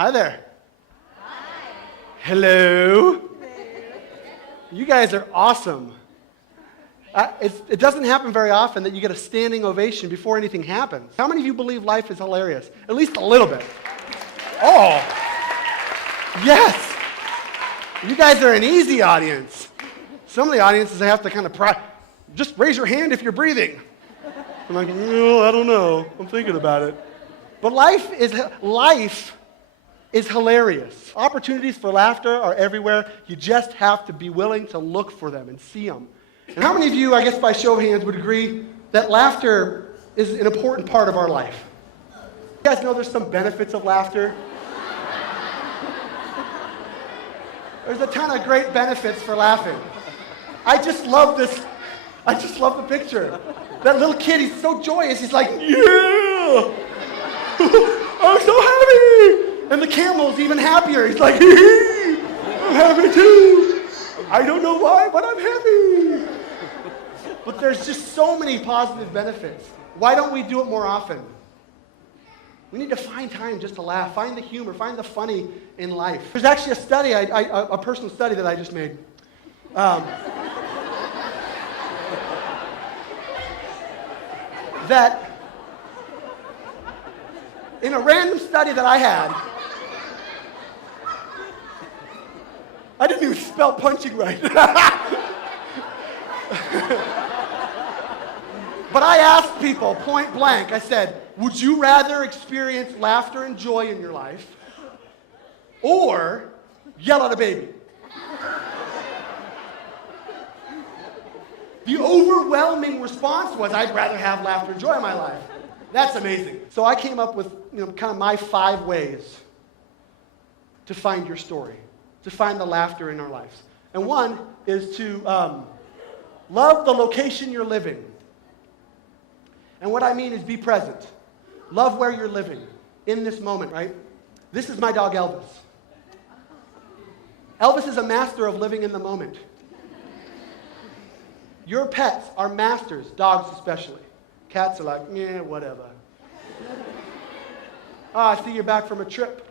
Hi there. Hi. Hello. You guys are awesome. It doesn't happen very often that you get a standing ovation before anything happens. How many of you believe life is hilarious? At least a little bit. Oh, yes. You guys are an easy audience. Some of the audiences I have to kind of just raise your hand if you're breathing. I'm like, no, I don't know. I'm thinking about it. But life is hilarious. Opportunities for laughter are everywhere. You just have to be willing to look for them and see them. And how many of you, I guess by show of hands, would agree that laughter is an important part of our life? You guys know there's some benefits of laughter? There's a ton of great benefits for laughing. I just love this. I just love the picture. That little kid, he's so joyous. He's like, yeah! I'm so happy! And the camel's even happier. He's like, I'm happy too. I don't know why, but I'm happy. But there's just so many positive benefits. Why don't we do it more often? We need to find time just to laugh, find the humor, find the funny in life. There's actually a study, a personal study that I just made. That in a random study that I had, I didn't even spell punching right. But I asked people point blank, I said, would you rather experience laughter and joy in your life or yell at a baby? The overwhelming response was, I'd rather have laughter and joy in my life. That's amazing. So I came up with, kind of my 5 ways to find your story, to find the laughter in our lives. And one is to love the location you're living. And what I mean is be present. Love where you're living in this moment, right? This is my dog, Elvis. Elvis is a master of living in the moment. Your pets are masters, dogs especially. Cats are like, yeah, whatever. Oh, I see you're back from a trip.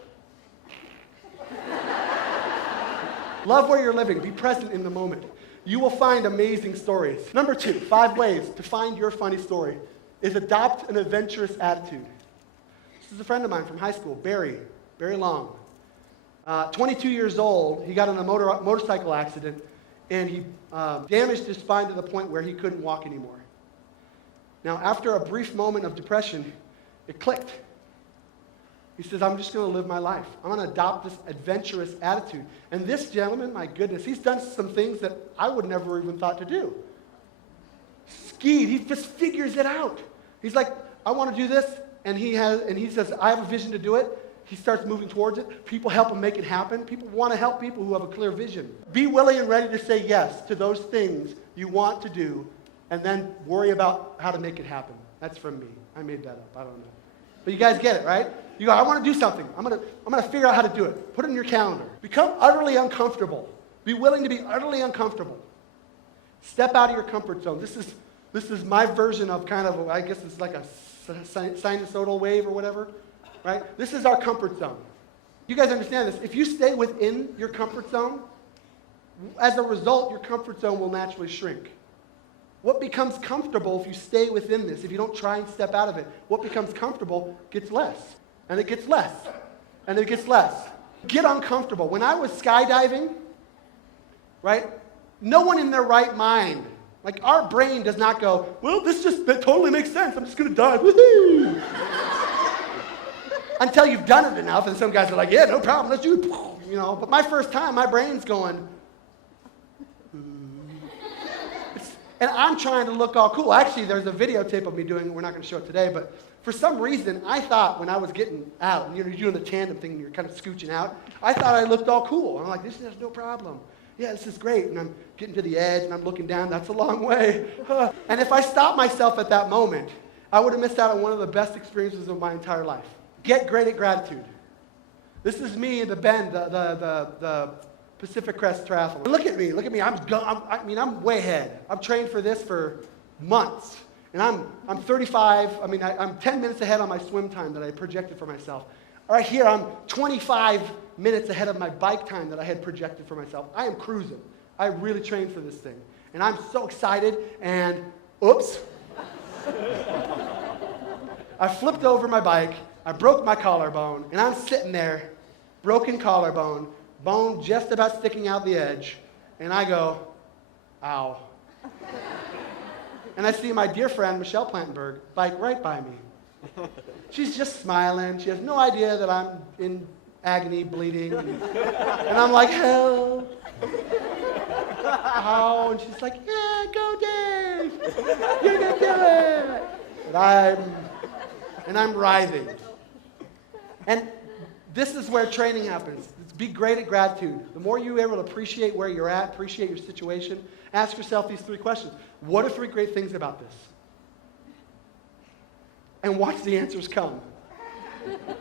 Love where you're living. Be present in the moment. You will find amazing stories. Number 2, 5 ways to find your funny story is adopt an adventurous attitude. This is a friend of mine from high school, Barry Long. 22 years old, he got in a motorcycle accident, and he damaged his spine to the point where he couldn't walk anymore. Now, after a brief moment of depression, it clicked. He says, I'm just going to live my life. I'm going to adopt this adventurous attitude. And this gentleman, my goodness, he's done some things that I would never even thought to do. Skied, he just figures it out. He's like, I want to do this, and he says, I have a vision to do it. He starts moving towards it. People help him make it happen. People want to help people who have a clear vision. Be willing and ready to say yes to those things you want to do, and then worry about how to make it happen. That's from me. I made that up. I don't know. But you guys get it, right? You go, I want to do something. I'm gonna figure out how to do it. Put it in your calendar. Become utterly uncomfortable. Be willing to be utterly uncomfortable. Step out of your comfort zone. This is my version of kind of, I guess it's like a sinusoidal wave or whatever, right? This is our comfort zone. You guys understand this. If you stay within your comfort zone, as a result, your comfort zone will naturally shrink. What becomes comfortable if you stay within this, if you don't try and step out of it, what becomes comfortable gets less, and it gets less, and it gets less. Get uncomfortable. When I was skydiving, right, no one in their right mind, like our brain does not go, well, that totally makes sense. I'm just going to dive. Woohoo! Until you've done it enough, and some guys are like, yeah, no problem, let's do it. But my first time, my brain's going, and I'm trying to look all cool. Actually, there's a videotape of me doing it. We're not going to show it today, but for some reason, I thought when I was getting out, and you're doing the tandem thing, and you're kind of scooching out, I thought I looked all cool. I'm like, this is no problem. Yeah, this is great. And I'm getting to the edge, and I'm looking down. That's a long way. And if I stopped myself at that moment, I would have missed out on one of the best experiences of my entire life. Get great at gratitude. This is me in the Bend, the Pacific Crest Triathlon. Look at me. I'm way ahead. I've trained for this for months. And I'm 35. I'm 10 minutes ahead on my swim time that I projected for myself. All right, here I'm 25 minutes ahead of my bike time that I had projected for myself. I am cruising. I really trained for this thing. And I'm so excited, and oops. I flipped over my bike, I broke my collarbone, and I'm sitting there, broken collarbone, bone just about sticking out the edge, and I go, ow. And I see my dear friend, Michelle Plantenberg, bike right by me. She's just smiling. She has no idea that I'm in agony, bleeding. And I'm like, help. How? And she's like, yeah, go Dave. You're going to do it. And I'm writhing. And this is where training happens. It's be great at gratitude. The more you're able to appreciate where you're at, appreciate your situation, ask yourself these 3 questions. What are 3 great things about this? And watch the answers come.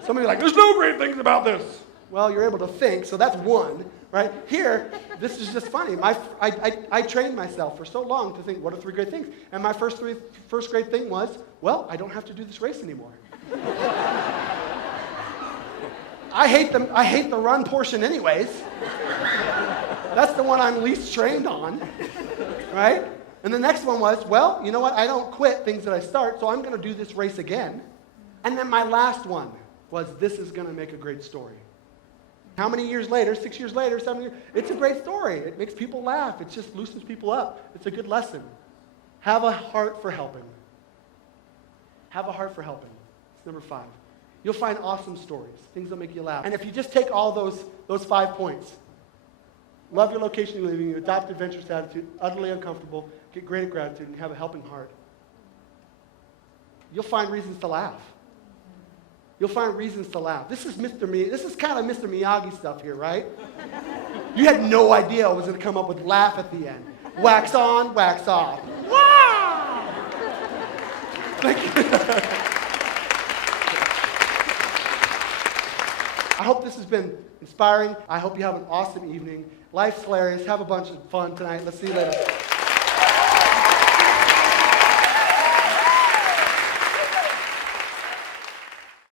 Some of you are like, there's no great things about this. Well, you're able to think, so that's 1, right? Here, this is just funny. I trained myself for so long to think, what are 3 great things? And my first great thing was, well, I don't have to do this race anymore. I hate the run portion anyways. That's the one I'm least trained on, right? And the next one was, well, you know what? I don't quit things that I start, so I'm going to do this race again. And then my last one was, this is going to make a great story. How many years later, 6 years later, 7 years, it's a great story. It makes people laugh. It just loosens people up. It's a good lesson. Have a heart for helping. Have a heart for helping. It's number 5. You'll find awesome stories, things that make you laugh. And if you just take all those 5 points, love your location you're living, you adopt adventurous attitude, utterly uncomfortable, get great at gratitude, and have a helping heart, you'll find reasons to laugh. You'll find reasons to laugh. This is kind of Mr. Miyagi stuff here, right? You had no idea I was going to come up with laugh at the end. Wax on, wax off. Wow! Thank you. I hope this has been inspiring. I hope you have an awesome evening. Life's hilarious. Have a bunch of fun tonight. Let's see you later.